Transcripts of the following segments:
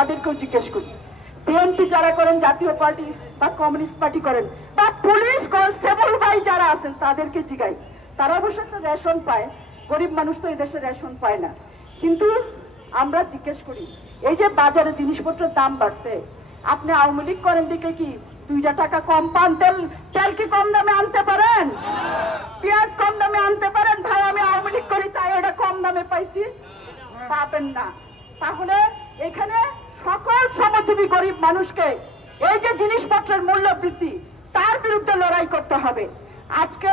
তাদেরকেও জিজ্ঞেস করি। বিএনপি যারা করেন, জাতীয় পার্টি বা কমিউনিস্ট পার্টি করেন, বা পুলিশ কনস্টেবল ভাই যারা আছেন, তাদেরকে জিগাই। তারা অবশ্য একটা রেশন পায়। গরিব মানুষ তো এই দেশে রেশন পায় না। কিন্তু আমরা জিজ্ঞেস করি, এই যে বাজারে জিনিসপত্রের দাম বাড়ছে, আপনি আওয়ামী লীগ করেন দিকে কি দুইটা টাকা কম পান? তেল তেল কি কম দামে আনতে পারেন? পেঁয়াজ কম দামে আনতে পারেন? ভাই, আমি আওয়ামী লীগ করি, তাই ওটা কম দামে পাইছি। পাবেন না। তাহলে শ্রমজীবী গরিব মানুষকে এই যে জিনিসপত্রের মূল্য বৃদ্ধি, তার বিরুদ্ধে লড়াই করতে হবে। আজকে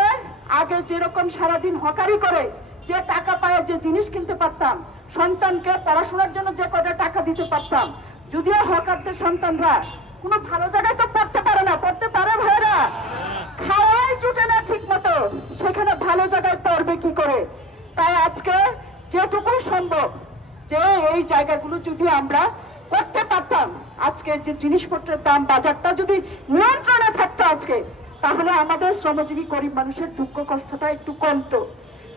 আগে যেরকম সারাদিন হকারি করে যে টাকা পায় যে জিনিস কিনতে পারতাম, সন্তানকে পড়াশোনার জন্য যে কটা টাকা দিতে পারতাম, যদিও হকারদের সন্তানরা কোনো ভালো জায়গায় তো পড়তে পারে না, পড়তে পারে ভাইরা খাওয়াই জুটে না ঠিক মতো সেখানে ভালো জায়গায় পড়বে কি করে? তাই আজকে যেটুকু সম্ভব, যে এই জায়গাগুলো যদি আমরা করতে পারতাম। আজকে যে জিনিসপত্রের দাম বাজারটা যদি নিয়ন্ত্রণে থাকতো আজকে, তাহলে আমাদের শ্রমজীবী গরিব মানুষের দুঃখ কষ্টটা একটু কমতো।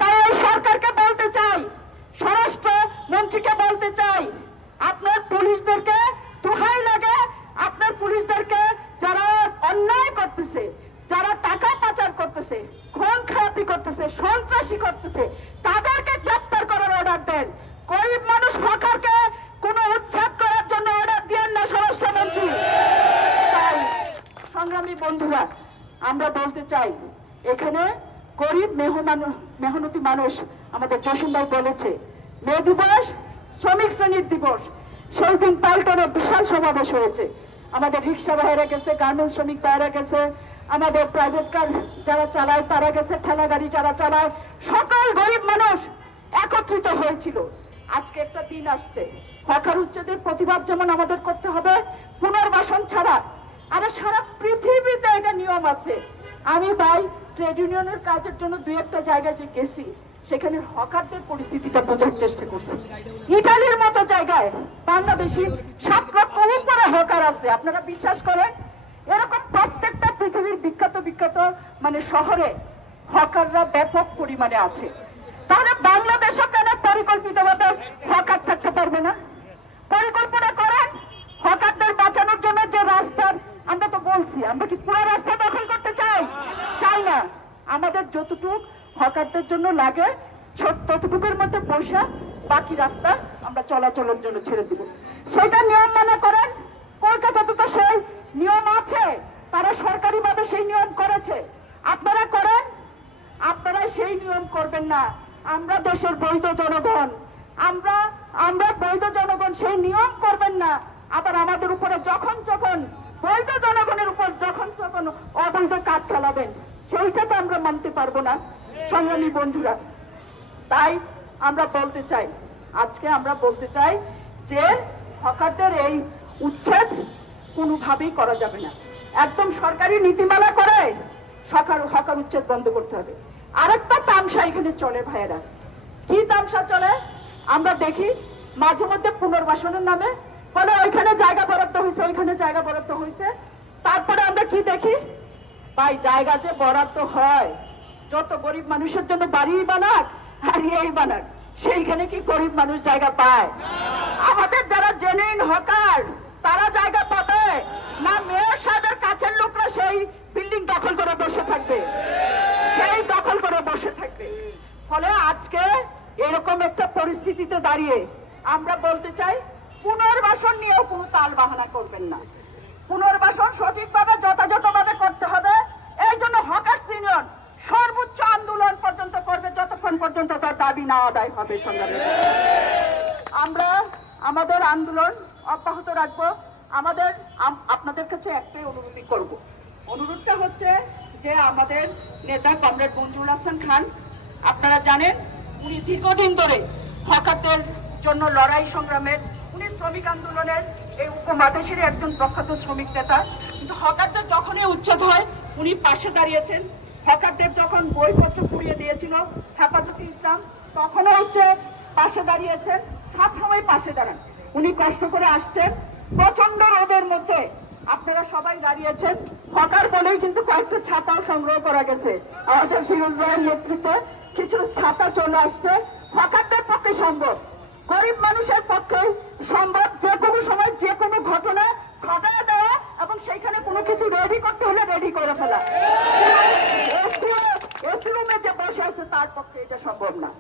তাই এই সরকারকে বলতে চাই, স্বরাষ্ট্র মন্ত্রীকে বলতে চাই, আপনার পুলিশদেরকে দোহাই লাগে, আপনার পুলিশদেরকে যারা অন্যায় করতেছে, যারা টাকা পাচার করতেছে খুন খারাপি করতেছে, সন্ত্রাসী করতেছে তাদেরকে গ্রেপ্তার করার অর্ডার দেন গরিব মানুষ হকারকে কোনো উচ্ছেদ করার জন্য অর্ডার দিয়েন না স্বরাষ্ট্রমন্ত্রী তাই সংগ্রামী বন্ধুরা, আমরা বলতে চাই, এখানে গরিব, মেহমান, মেহনতি মানুষ আমাদের জসিম ভাই বলেছে, মে দিবস শ্রমিক শ্রেণির দিবস। সেই দিন পাল্টনে বিশাল সমাবেশ হয়েছে। আমাদের রিক্সা বাইরে গেছে, গার্মেন্টস শ্রমিক বাইরে গেছে, আমাদের প্রাইভেট কার যারা চালায়, তারা গেছে, ঠেলা গাড়ি যারা চালায়, সকল গরিব মানুষ একত্রিত হয়েছিল। আজকে একটা দিন আসছে। হকার উচ্ছেদের প্রতিবাদ যেমন আমাদের করতে হবে, পুনর্বাসন ছাড়া আরে সারা পৃথিবীতে এটা নিয়ম আছে। আমি ভাই, ট্রেড ইউনিয়নের কাজের জন্য দুই একটা জায়গায় যে গেছি, সেখানে হকারদের পরিস্থিতিটা বোঝার চেষ্টা করছি। ইটালির মতো জায়গায় বাংলাদেশি সাত লক্ষ উপরে হকার আছে, আপনারা বিশ্বাস করেন? এরকম প্রত্যেকটা পৃথিবীর বিখ্যাত বিখ্যাত মানে শহরে হকাররা ব্যাপক পরিমাণে আছে। তাহলে আমাদের যতটুকু হকারদের জন্য লাগে ততটুকুর মধ্যে পয়সা, বাকি রাস্তা আমরা চলাচলের জন্য ছেড়ে দিব। সেটা নিয়ম মানা করেন। কলকাতাতে তো সেই নিয়ম আছে, তারা সরকারিভাবে সেই নিয়ম করেছে। আপনারা করেন, আপনারা সেই নিয়ম করবেন না। আমরা দেশের বৈধ জনগণ। আমরা আমরা বৈধ জনগণ, সেই নিয়ম করবেন না। আবার আমাদের উপরে যখন যখন বৈধ জনগণের উপর যখন যখন অবৈধ কাজ চালাবেন সেইটা তো আমরা মানতে পারব না, সংগ্রামী বন্ধুরা। তাই আমরা বলতে চাই, আজকে আমরা বলতে চাই যে হকারদের এই উচ্ছেদ কোনোভাবেই করা যাবে না। একদম সরকারি নীতিমালা করে সকার হকার উচ্ছেদ বন্ধ করতে হবে। আরেকটা তামসা এখানে চলে ভাইয়েরা। কি তামসা চলে? আমরা দেখি মাঝে মধ্যে পুনর্বাসনের নামে বলে, ওইখানে জায়গা বরাদ্দ হয়েছে, ওইখানে জায়গা বরাদ্দ হয়েছে। তারপরে আমরা কি দেখি? ভাই জায়গা যে বরাদ্দ হয়, যত গরিব মানুষের জন্য বাড়ি বানাক আর এই বানাক, সেইখানে কি গরিব মানুষ জায়গা পায়? আমাদের যারা জেনুইন হকার, তারা জায়গা পাবে। না মেয়র সাহেবের কাছের লোকরা সেই বিল্ডিং দখল করে বসে থাকবে। সেই দখল করে বসে থাকবে। ফলে আজকে এরকম একটা পরিস্থিতিতে দাঁড়িয়ে আমরা বলতে চাই, পুনর্বাসন নিয়েও কোনো তাল বাহানা করবেন না। পুনর্বাসন সঠিকভাবে যথাযথভাবে করতে হবে এই জন্য হকার্স ইউনিয়ন সর্বোচ্চ আন্দোলন পর্যন্ত করবে যতক্ষণ পর্যন্ত তার দাবি না আদায় হবে, সংগ্রামী। আমরা আমাদের আন্দোলন অব্যাহত রাখব। আমাদের আপনাদের কাছে একটাই অনুরোধই করব। অনুরোধটা হচ্ছে যে আমাদের নেতা কমরেড মঞ্জুর হাসান খান, আপনারা জানেন, উনি দীর্ঘদিন ধরে হকারদের জন্য লড়াই সংগ্রামের, উনি শ্রমিক আন্দোলনের এই উপমহাদেশের একজন প্রখ্যাত শ্রমিক নেতা। কিন্তু হকারদের যখনই উচ্ছেদ হয়, উনি পাশে দাঁড়িয়েছেন। হকারদের যখন বইপত্র পুড়িয়ে দিয়েছিল হেফাজতে ইসলাম। তখনও হচ্ছে পাশে দাঁড়িয়েছেন সব সময় পাশে দাঁড়ান। উনি কষ্ট করে আসছেন। প্রচণ্ড রোদের মধ্যে আপনারা সবাই দাঁড়িয়েছেন। হকার বলেই কিন্তু কয়েকটা ছাতাও সংগ্রহ করা গেছে। আমাদের ফিরোজ ভাইয়ের নেতৃত্বে কিছু ছাতা চলে আসছে। হকারদের পক্ষে সম্ভব। গরিব মানুষের পক্ষে সম্ভব যে কোনো সময় যে কোনো ঘটনা ঘটায় দেওয়া এবং সেইখানে কোনো কিছু রেডি করতে হলে রেডি করে ফেলা এসি রুমে যে বসে আছে তার পক্ষে এটা সম্ভব না।